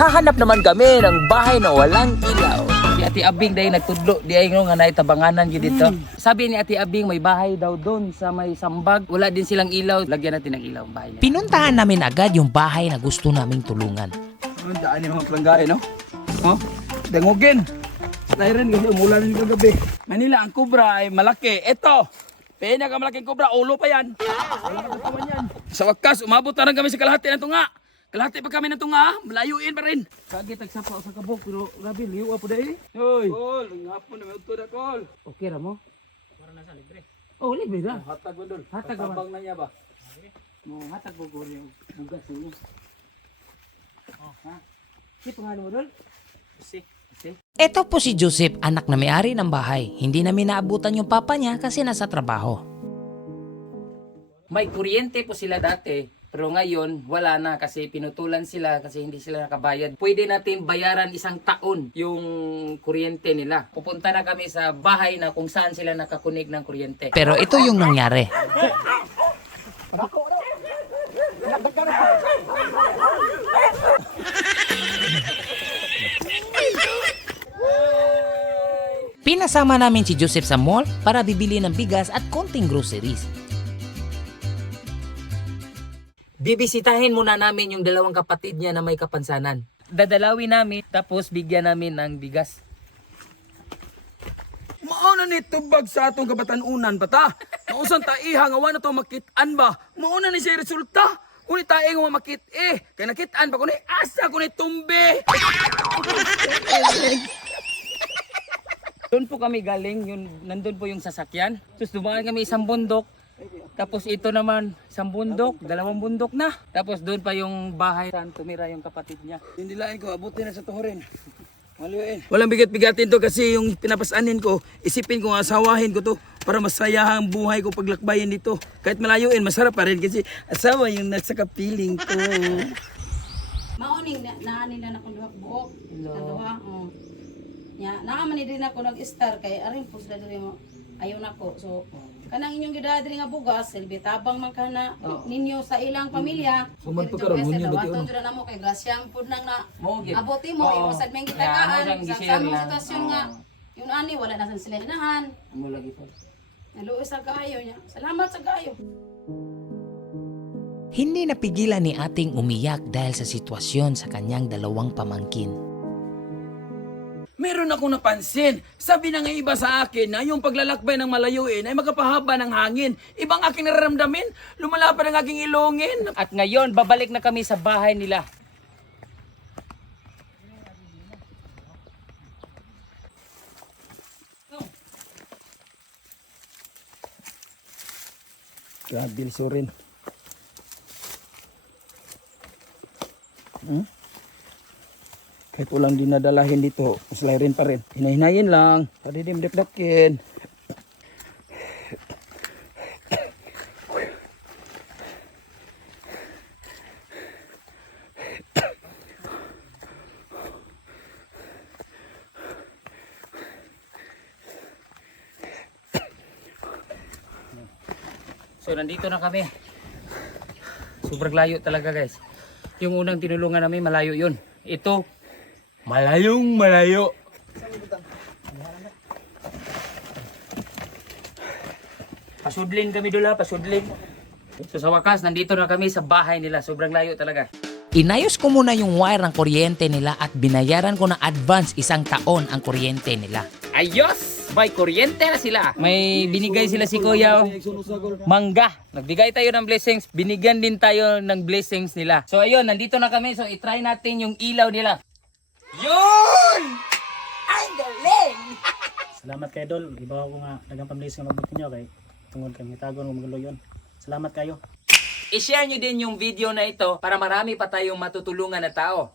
Naghahanap naman kami ng bahay na walang ilaw. Si Ate Abing dahil nagtudlo, di ay nga naitabanganan yun dito. Sabi ni Ate Abing may bahay daw doon sa may sambag. Wala din silang ilaw. Lagyan natin ng ilaw ang bahay niya. Pinuntahan namin agad yung bahay na gusto naming tulungan. Ang daan yung mga palanggain, no? Oh, dangogin. Siren kasi umulan yung kagabi. Manila, ang kubra ay malaki. Ito, pinakamalaking kubra, ulo pa yan. Sa wakas, umabot na rin kami sa kalahati na tunga. Kalahati pa kami na tunga, malayuin pa rin. Kagi tagsapa sa kabok, pero grabe, liwa po dahil. Hoy! Kol, ang hapon na may uto na, Kol. Okay ra mo? Para na sa libre. Oh, libre ra. Hatag mo doon. Hatag mo. Tabang na niya ba? Mo hatag mo ko yung bugas niyo. Oh, ha? Si pangalan mo dol? Si. Eto po si Joseph, anak na may-ari ng bahay. Hindi namin naabutan yung papa niya kasi nasa trabaho. May kuryente po sila dati. Pero ngayon, wala na kasi pinutulan sila kasi hindi sila nakabayad. Pwede natin bayaran 1 taon yung kuryente nila. Pupunta na kami sa bahay na kung saan sila nakakunig ng kuryente. Pero ito yung nangyari. Pinasama namin si Joseph sa mall para bibili ng bigas at konting groceries. Bibisitahin muna namin yung 2 kapatid niya na may kapansanan. Dadalawin namin tapos bigyan namin ng bigas. Mauna ni tubag sa atong kabatanunan ba ta? Mausan ta iha nga wala na to makit-an ba? Mauna ni siya resulta. Kuni tae nga makit kay nakit-an ba kuni asa kuni tumbe. Doon po kami galing, nandun po yung sasakyan. Tapos dumaan kami 1 bundok. Tapos ito naman 1 bundok, 2 bundok na. Tapos doon pa yung bahay saan tumira yung kapatid niya. Hindi lain ko abutin na sa tuhurin. Maluin. Walang bigat-bigatin to kasi yung pinapasanin ko, isipin ko nga asawahin ko to para masaya ang buhay ko paglakbayin dito. Kahit malayuin, masarap pa rin kasi asawa yung nasa kapiling ko. Mauning na nila na kung duha buok. Duha. Nya naaman ni din ako nag-star kay aring po sila diri mo. Ayaw nako. So kanang inyong gidadiri nga bugas, silbi tabang man kana ninyo sa ilang pamilya. Sumad pa karon mo niyo dawaton jud na mo kay grasyang pud nang na Mogit. aboti mo imo sad may Yeah, gitagaan mo sa siyang samong gishare sitwasyon nga yun ani wala na sa sila inahan. Mo lagi po. Naluoy sa kaayo niya. Salamat sa kaayo. Hindi napigilan ni ating umiyak dahil sa sitwasyon sa kanyang 2 pamangkin. Meron akong napansin. Sabi na nga iba sa akin na yung paglalakbay ng malayuin ay magkapahaba ng hangin. Ibang aking nararamdamin, lumalapad ang aking ilongin. At ngayon, babalik na kami sa bahay nila. Grabe, lisurin. Kahit walang dinadalahin dito, maslay rin pa rin. Hinahinayin lang, padidim-dipdakin. So nandito na kami. Sobrang layo talaga guys. Yung unang tinulungan namin malayo yun. Ito, malayong malayo. Pasudlin kami dula, pasudlin. So sa wakas, nandito na kami sa bahay nila. Sobrang layo talaga. Inayos ko muna yung wire ng kuryente nila at binayaran ko ng advance 1 taon ang kuryente nila. Ayos! May kuryente na sila. May binigay sila si Kuya Mangga. Nagbigay tayo ng blessings. Binigyan din tayo ng blessings nila. So ayun, nandito na kami. So itry natin yung ilaw nila. Yun! Ang galing! Salamat kay Dol. Iba ko nga nagang pamlis nga mabuti niyo kay tungod kami tagon ng magulo yon. Salamat kayo. I-share nyo din yung video na ito para marami pa tayong matutulungan na tao.